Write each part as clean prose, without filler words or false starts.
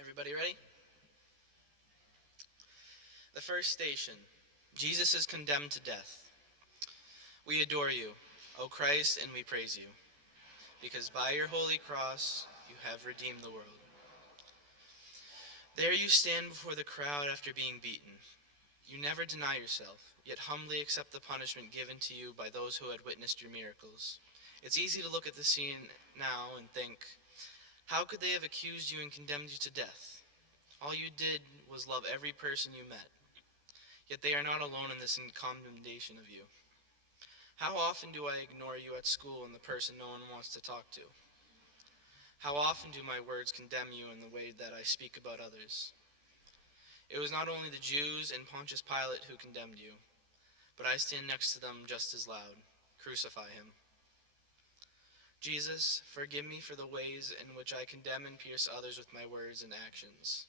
Everybody ready? The first station. Jesus is condemned to death. We adore you, O Christ, and we praise you, because by your holy cross you have redeemed the world. There you stand before the crowd after being beaten. You never deny yourself, yet humbly accept the punishment given to you by those who had witnessed your miracles. It's easy to look at the scene now and think, how could they have accused you and condemned you to death? All you did was love every person you met. Yet they are not alone in this condemnation of you. How often do I ignore you at school and the person no one wants to talk to? How often do my words condemn you in the way that I speak about others? It was not only the Jews and Pontius Pilate who condemned you, but I stand next to them just as loud. Crucify him. Jesus, forgive me for the ways in which I condemn and pierce others with my words and actions.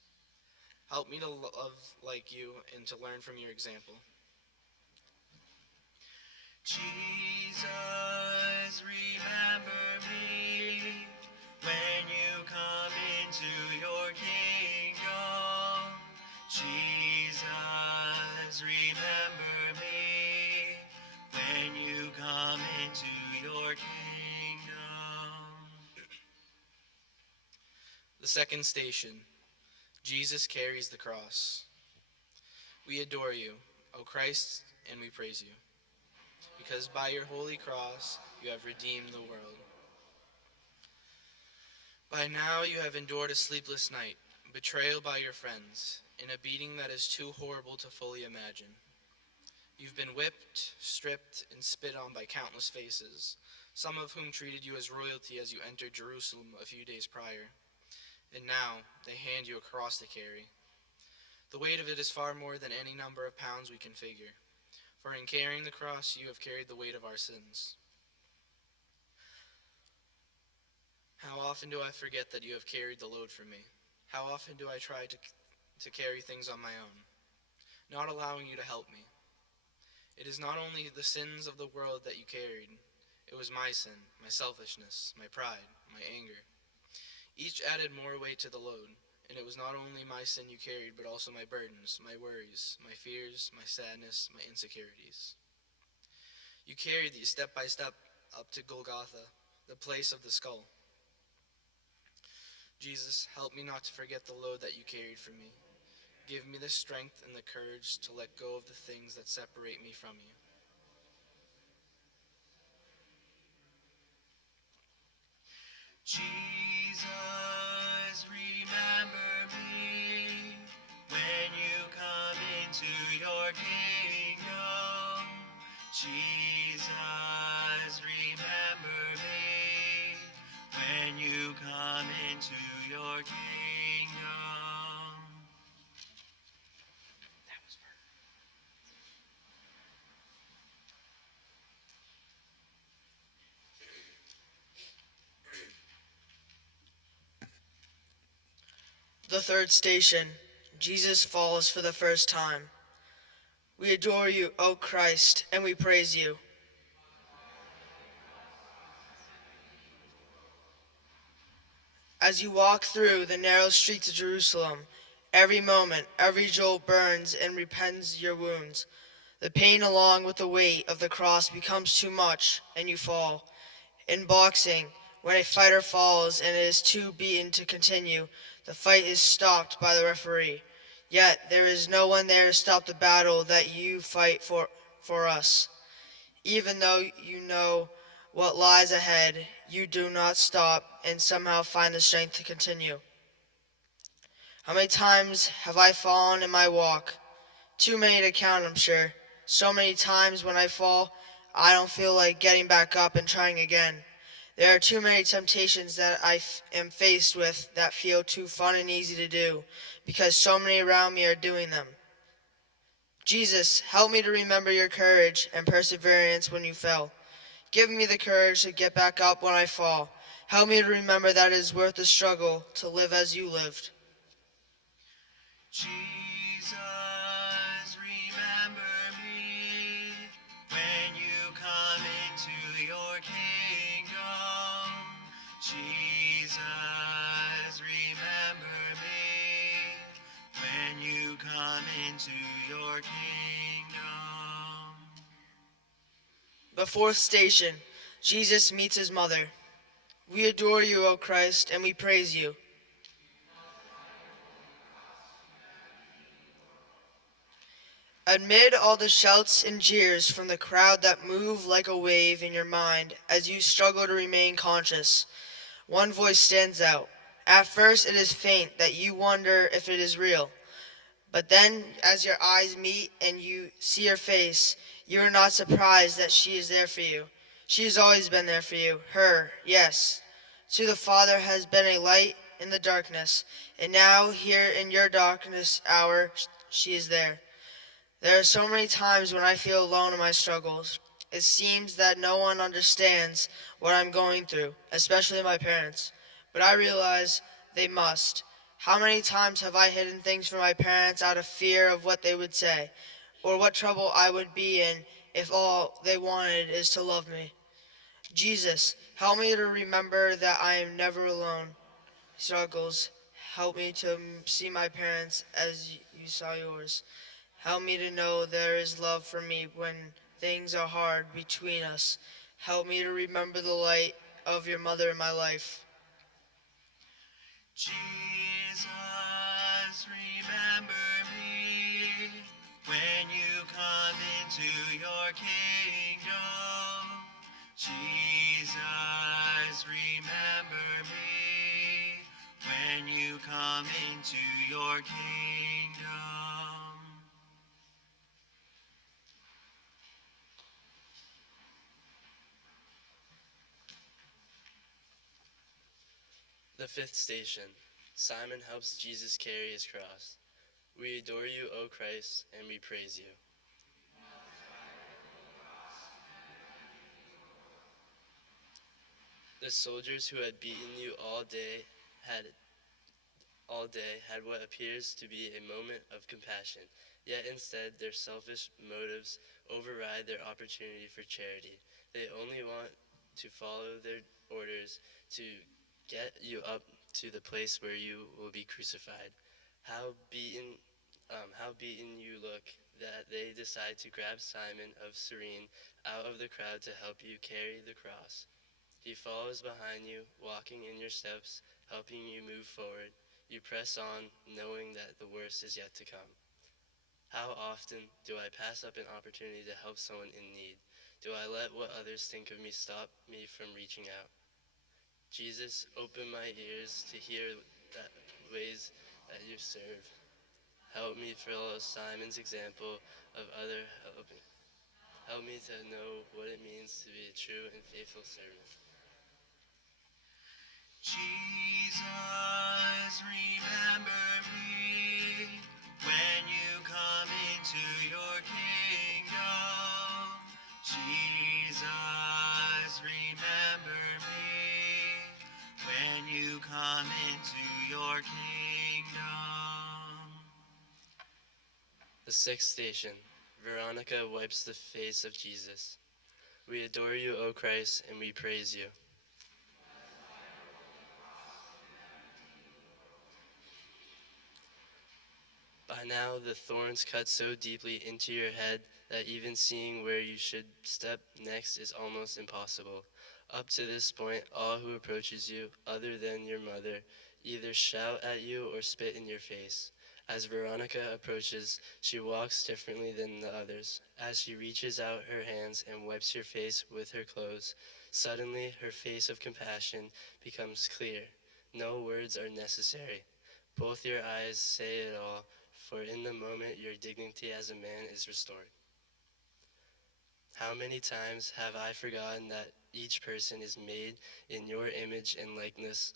Help me to love like you and to learn from your example. Jesus, remember me when you come into your kingdom. Jesus, remember me when you come into your kingdom. The second station. Jesus carries the cross. We adore you, O Christ, and we praise you, because by your holy cross you have redeemed the world. By now you have endured a sleepless night, betrayal by your friends, and a beating that is too horrible to fully imagine. You've been whipped, stripped, and spit on by countless faces, some of whom treated you as royalty as you entered Jerusalem a few days prior. And now they hand you a cross to carry. The weight of it is far more than any number of pounds we can figure, for in carrying the cross you have carried the weight of our sins. How often do I forget that you have carried the load for me? How often do I try to carry things on my own, not allowing you to help me? It is not only the sins of the world that you carried, it was my sin, my selfishness, my pride, my anger. Each added more weight to the load, and it was not only my sin you carried, but also my burdens, my worries, my fears, my sadness, my insecurities. You carried these step by step up to Golgotha, the place of the skull. Jesus, help me not to forget the load that you carried for me. Give me the strength and the courage to let go of the things that separate me from you. Jesus, remember me when you come into your kingdom. Jesus, remember me when you come into your kingdom. That was perfect. The third station. Jesus falls for the first time. We adore you, O Christ, and we praise you. As you walk through the narrow streets of Jerusalem, every moment, every jolt burns and repents your wounds. The pain along with the weight of the cross becomes too much, and you fall. In boxing, when a fighter falls and is too beaten to continue, the fight is stopped by the referee. Yet there is no one there to stop the battle that you fight for us. Even though you know what lies ahead, you do not stop and somehow find the strength to continue. How many times have I fallen in my walk? Too many to count, I'm sure. So many times when I fall, I don't feel like getting back up and trying again. There are too many temptations that I am faced with that feel too fun and easy to do, because so many around me are doing them. Jesus, help me to remember your courage and perseverance when you fell. Give me the courage to get back up when I fall. Help me to remember that it is worth the struggle to live as you lived. Jesus, remember me when you come into your kingdom. Jesus, remember me into your kingdom. The fourth station, Jesus meets his mother. We adore you, O Christ, and we praise you. Amid all the shouts and jeers from the crowd that move like a wave in your mind as you struggle to remain conscious, one voice stands out. At first, it is faint that you wonder if it is real. But then, as your eyes meet and you see her face, you are not surprised that she is there for you. She has always been there for you. Her, yes. To the Father has been a light in the darkness, and now here in your darkness hour, she is there. There are so many times when I feel alone in my struggles. It seems that no one understands what I'm going through, especially my parents. But I realize they must. How many times have I hidden things from my parents out of fear of what they would say, or what trouble I would be in if all they wanted is to love me? Jesus, help me to remember that I am never alone. Struggles, help me to see my parents as you saw yours. Help me to know there is love for me when things are hard between us. Help me to remember the light of your mother in my life. Jesus, remember me when you come into your kingdom. Jesus, remember me when you come into your kingdom. The fifth station. Simon helps Jesus carry his cross. We adore you, O Christ, and we praise you. The soldiers who had beaten you had what appears to be a moment of compassion, yet instead their selfish motives override their opportunity for charity. They only want to follow their orders to get you up to the place where you will be crucified. How beaten you look that they decide to grab Simon of Cyrene out of the crowd to help you carry the cross. He follows behind you, walking in your steps, helping you move forward. You press on, knowing that the worst is yet to come. How often do I pass up an opportunity to help someone in need? Do I let what others think of me stop me from reaching out? Jesus, open my ears to hear the ways that you serve. Help me follow Simon's example of other helping. Help me to know what it means to be a true and faithful servant. Jesus, remember me when you come into your kingdom. Jesus, remember me when you come into your kingdom. The sixth station. Veronica wipes the face of Jesus. We adore you, O Christ, and we praise you. By now, the thorns cut so deeply into your head that even seeing where you should step next is almost impossible. Up to this point, all who approaches you, other than your mother, either shout at you or spit in your face. As Veronica approaches, she walks differently than the others. As she reaches out her hands and wipes your face with her clothes, suddenly her face of compassion becomes clear. No words are necessary. Both your eyes say it all, for in the moment your dignity as a man is restored. How many times have I forgotten that each person is made in your image and likeness,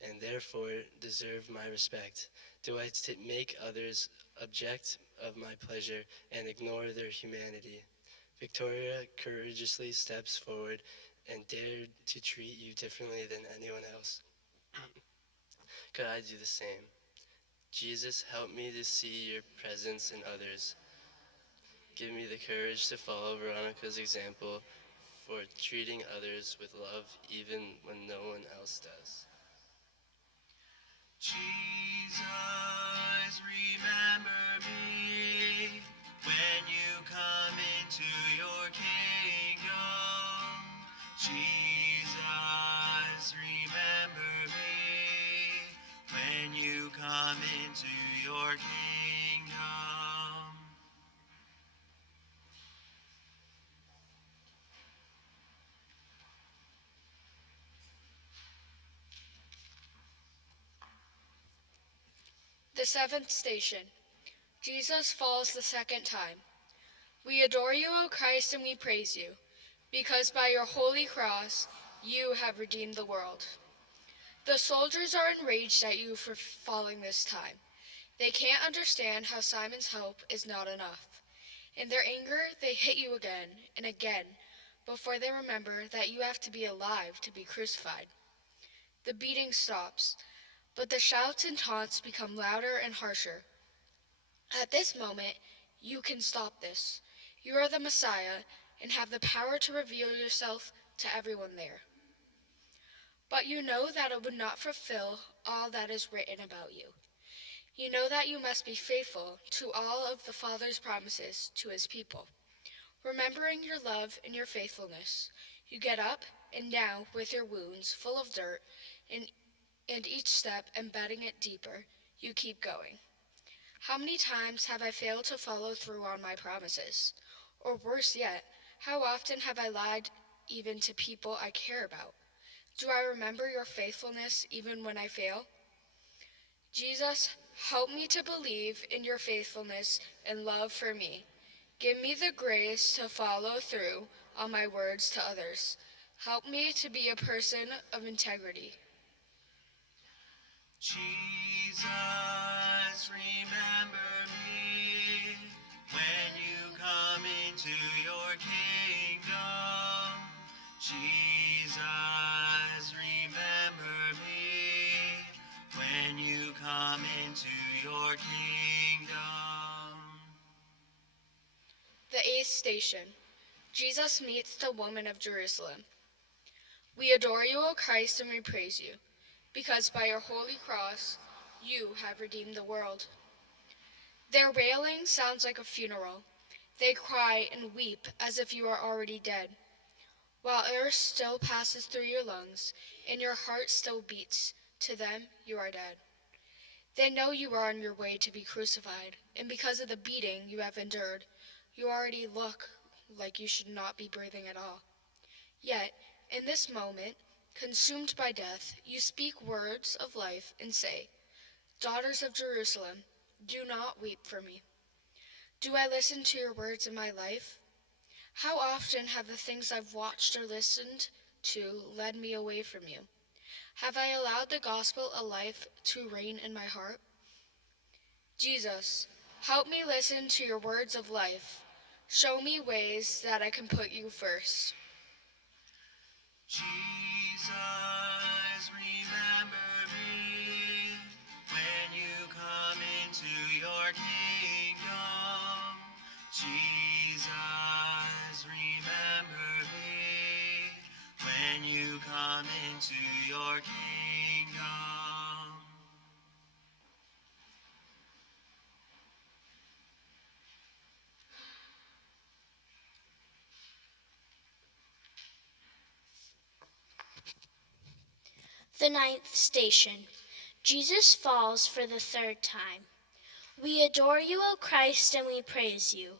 and therefore deserve my respect? Do I make others object of my pleasure and ignore their humanity? Victoria courageously steps forward and dared to treat you differently than anyone else. Could I do the same? Jesus, help me to see your presence in others. Give me the courage to follow Veronica's example for treating others with love even when no one else does. Jesus, remember come into your kingdom. The seventh station. Jesus falls the second time. We adore you, O Christ, and we praise you, because by your holy cross you have redeemed the world. The soldiers are enraged at you for falling this time. They can't understand how Simon's help is not enough. In their anger, they hit you again and again before they remember that you have to be alive to be crucified. The beating stops, but the shouts and taunts become louder and harsher. At this moment, you can stop this. You are the Messiah and have the power to reveal yourself to everyone there. But you know that it would not fulfill all that is written about you. You know that you must be faithful to all of the Father's promises to his people. Remembering your love and your faithfulness, you get up and down with your wounds full of dirt, and each step embedding it deeper, you keep going. How many times have I failed to follow through on my promises? Or worse yet, how often have I lied even to people I care about? Do I remember your faithfulness even when I fail? Jesus, help me to believe in your faithfulness and love for me. Give me the grace to follow through on my words to others. Help me to be a person of integrity. Jesus, remember me when you come into your kingdom. Jesus, remember me when you come into your kingdom. The eighth station. Jesus meets the woman of Jerusalem. We adore you, O Christ, and we praise you, because by your holy cross you have redeemed the world. Their wailing sounds like a funeral. They cry and weep as if you are already dead. While air still passes through your lungs and your heart still beats, to them you are dead. They know you are on your way to be crucified, and because of the beating you have endured, you already look like you should not be breathing at all. Yet, in this moment, consumed by death, you speak words of life and say, Daughters of Jerusalem, do not weep for me. Do I listen to your words in my life? How often have the things I've watched or listened to led me away from you? Have I allowed the gospel of life to reign in my heart? Jesus, help me listen to your words of life. Show me ways that I can put you first. Jesus, remember me when you come into your kingdom. Jesus, remember me when you come into your kingdom. The ninth station. Jesus falls for the third time. We adore you, O Christ, and we praise you,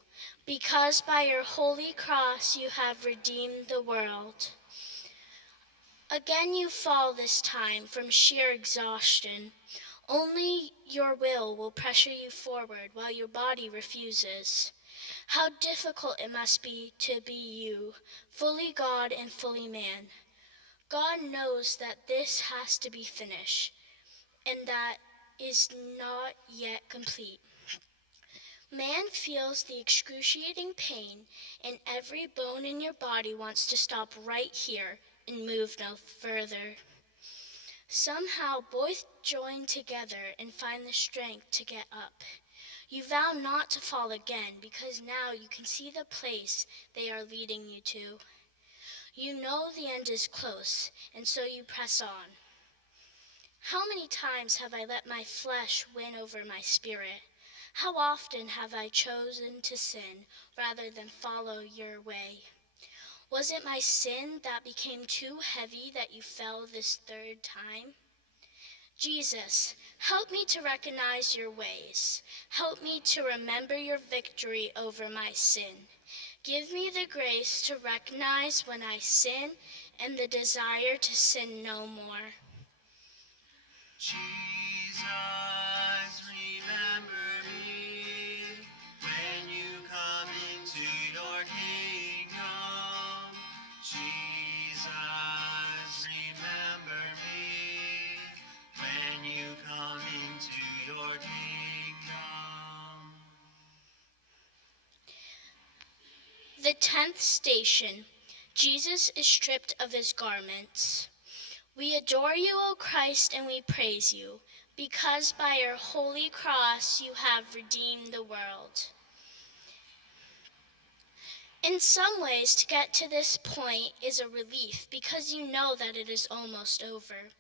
because by your holy cross you have redeemed the world. Again you fall this time from sheer exhaustion. Only your will pressure you forward while your body refuses. How difficult it must be to be you, fully God and fully man. God knows that this has to be finished, and that is not yet complete. Man feels the excruciating pain, and every bone in your body wants to stop right here and move no further. Somehow both join together and find the strength to get up. You vow not to fall again, because now you can see the place they are leading you to. You know the end is close, and so you press on. How many times have I let my flesh win over my spirit? How often have I chosen to sin rather than follow your way? Was it my sin that became too heavy that you fell this third time? Jesus, help me to recognize your ways. Help me to remember your victory over my sin. Give me the grace to recognize when I sin and the desire to sin no more. Jesus, remember me when you come into your kingdom. Jesus, remember me when you come into your kingdom. The 10th station. Jesus is stripped of his garments. We adore you, O Christ, and we praise you, because by your holy cross you have redeemed the world. In some ways, to get to this point is a relief because you know that it is almost over.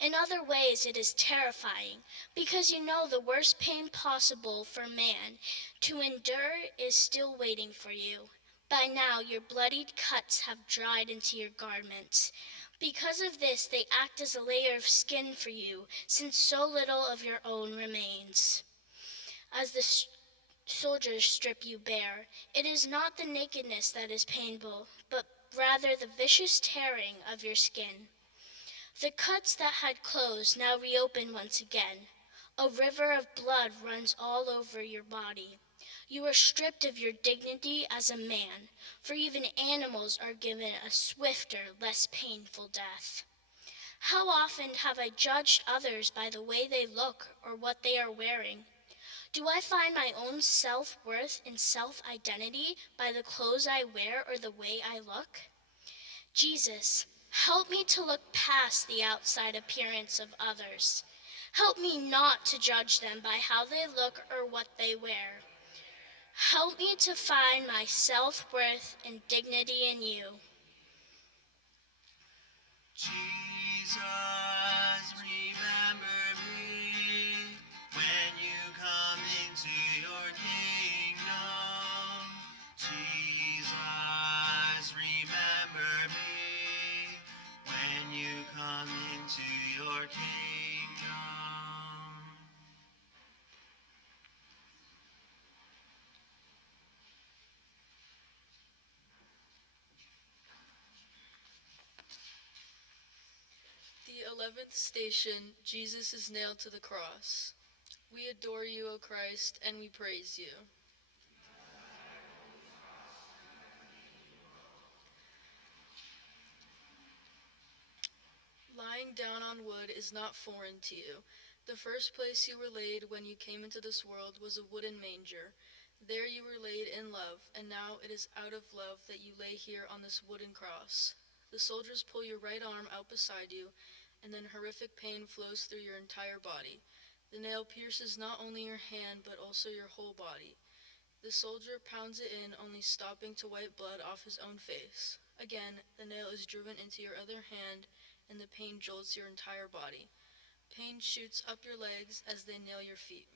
In other ways, it is terrifying because you know the worst pain possible for man to endure is still waiting for you. By now, your bloodied cuts have dried into your garments. Because of this, they act as a layer of skin for you, since so little of your own remains. As the soldiers strip you bare, it is not the nakedness that is painful, but rather the vicious tearing of your skin. The cuts that had closed now reopen once again. A river of blood runs all over your body. You are stripped of your dignity as a man, for even animals are given a swifter, less painful death. How often have I judged others by the way they look or what they are wearing? Do I find my own self-worth and self-identity by the clothes I wear or the way I look? Jesus, help me to look past the outside appearance of others. Help me not to judge them by how they look or what they wear. Help me to find my self-worth and dignity in you. Jesus, remember me when you come into your kingdom. Jesus, remember me when you come into your kingdom. The 11th station, Jesus is nailed to the cross. We adore you, O Christ, and we praise you. Lying down on wood is not foreign to you. The first place you were laid when you came into this world was a wooden manger. There you were laid in love, and now it is out of love that you lay here on this wooden cross. The soldiers pull your right arm out beside you, and then horrific pain flows through your entire body. The nail pierces not only your hand, but also your whole body. The soldier pounds it in, only stopping to wipe blood off his own face. Again, the nail is driven into your other hand, and the pain jolts your entire body. Pain shoots up your legs as they nail your feet.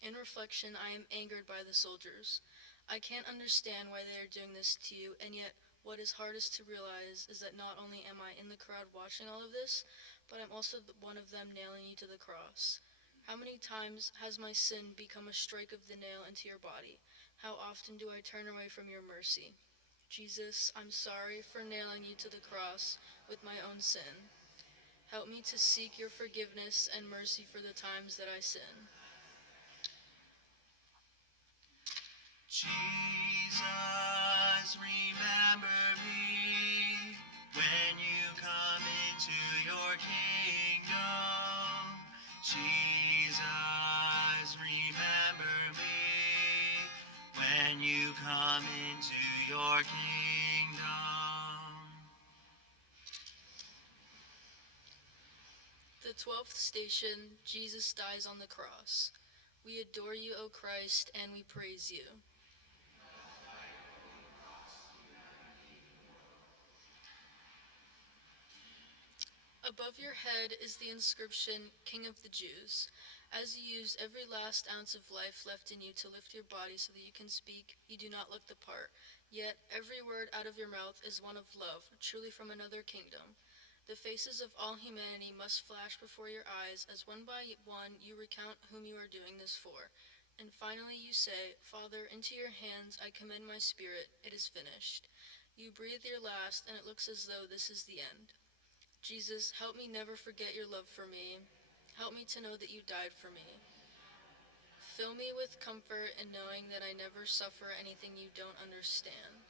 In reflection, I am angered by the soldiers. I can't understand why they are doing this to you, and yet what is hardest to realize is that not only am I in the crowd watching all of this, but I'm also one of them nailing you to the cross. How many times has my sin become a strike of the nail into your body? How often do I turn away from your mercy? Jesus, I'm sorry for nailing you to the cross with my own sin. Help me to seek your forgiveness and mercy for the times that I sin. Jesus, remember me when you come into your kingdom. Jesus, remember me when you come into your kingdom. The 12th station, Jesus dies on the cross. We adore you, O Christ, and we praise you. Above your head is the inscription, King of the Jews. As you use every last ounce of life left in you to lift your body so that you can speak, you do not look the part. Yet every word out of your mouth is one of love, truly from another kingdom. The faces of all humanity must flash before your eyes as one by one you recount whom you are doing this for. And finally you say, Father, into your hands I commend my spirit. It is finished. You breathe your last, and it looks as though this is the end. Jesus, help me never forget your love for me. Help me to know that you died for me. Fill me with comfort in knowing that I never suffer anything you don't understand.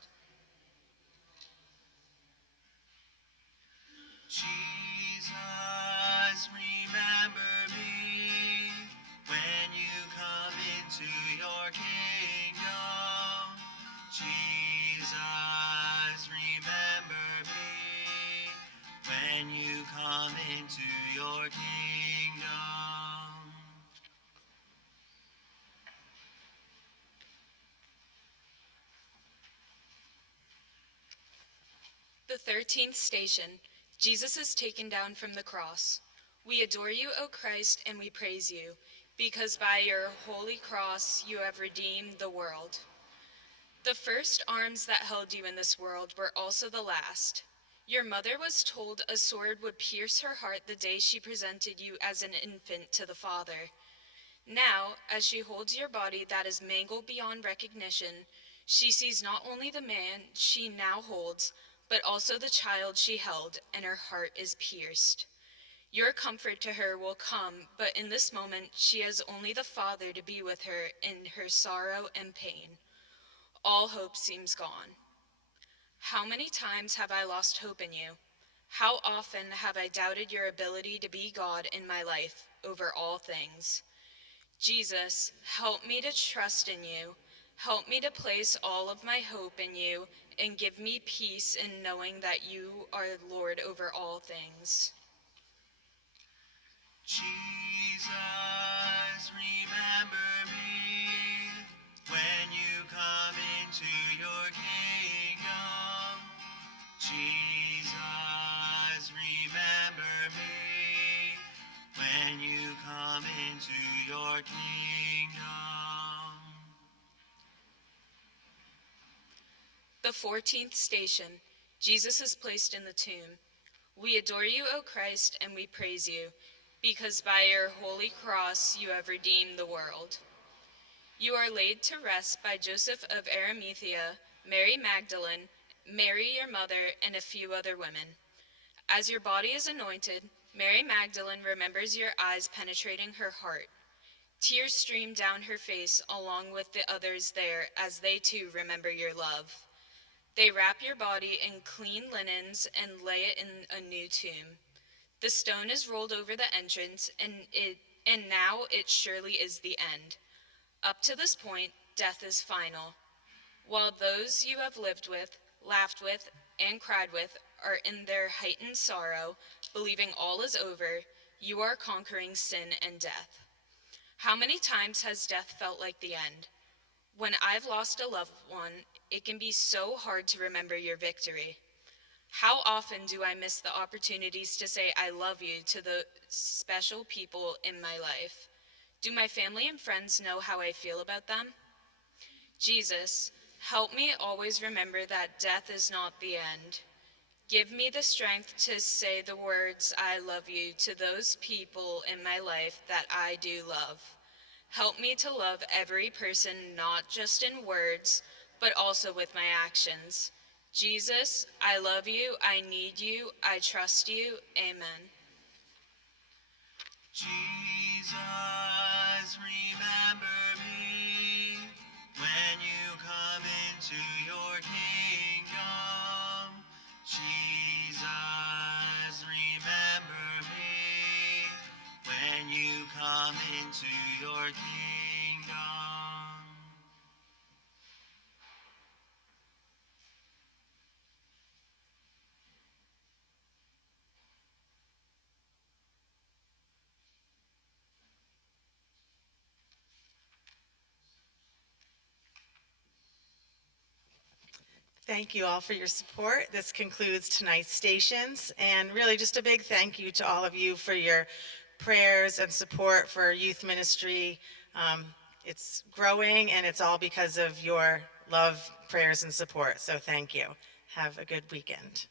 Jesus, remember me when you come into your kingdom. Jesus, remember me when you come into your kingdom. The 13th station. Jesus is taken down from the cross. We adore you, O Christ, and we praise you, because by your holy cross you have redeemed the world. The first arms that held you in this world were also the last. Your mother was told a sword would pierce her heart the day she presented you as an infant to the Father. Now, as she holds your body that is mangled beyond recognition, she sees not only the man she now holds, but also the child she held, and her heart is pierced. Your comfort to her will come, but in this moment she has only the Father to be with her in her sorrow and pain. All hope seems gone. How many times have I lost hope in you? How often have I doubted your ability to be God in my life over all things? Jesus, help me to trust in you. Help me to place all of my hope in you and give me peace in knowing that you are Lord over all things. Jesus, remember me when you come into your kingdom. Jesus, remember me when you come into your kingdom. The 14th station. Jesus is placed in the tomb. We adore you, O Christ, and we praise you, because by your holy cross you have redeemed the world. You are laid to rest by Joseph of Arimathea, Mary Magdalene, Mary your mother, and a few other women. As your body is anointed, Mary Magdalene remembers your eyes penetrating her heart. Tears stream down her face along with the others there as they too remember your love. They wrap your body in clean linens and lay it in a new tomb. The stone is rolled over the entrance, and now it surely is the end. Up to this point, death is final. While those you have lived with, laughed with, and cried with are in their heightened sorrow, believing all is over, you are conquering sin and death. How many times has death felt like the end? When I've lost a loved one, it can be so hard to remember your victory. How often do I miss the opportunities to say I love you to the special people in my life? Do my family and friends know how I feel about them? Jesus, help me always remember that death is not the end. Give me the strength to say the words I love you to those people in my life that I do love. Help me to love every person, not just in words, but also with my actions. Jesus, I love you, I need you, I trust you. Amen. Jesus, remember me when you come into your kingdom. Jesus, remember me when you come into your kingdom. Thank you all for your support. This concludes tonight's stations, and really just a big thank you to all of you for your prayers and support for youth ministry. It's growing, and it's all because of your love, prayers, and support, so thank you. Have a good weekend.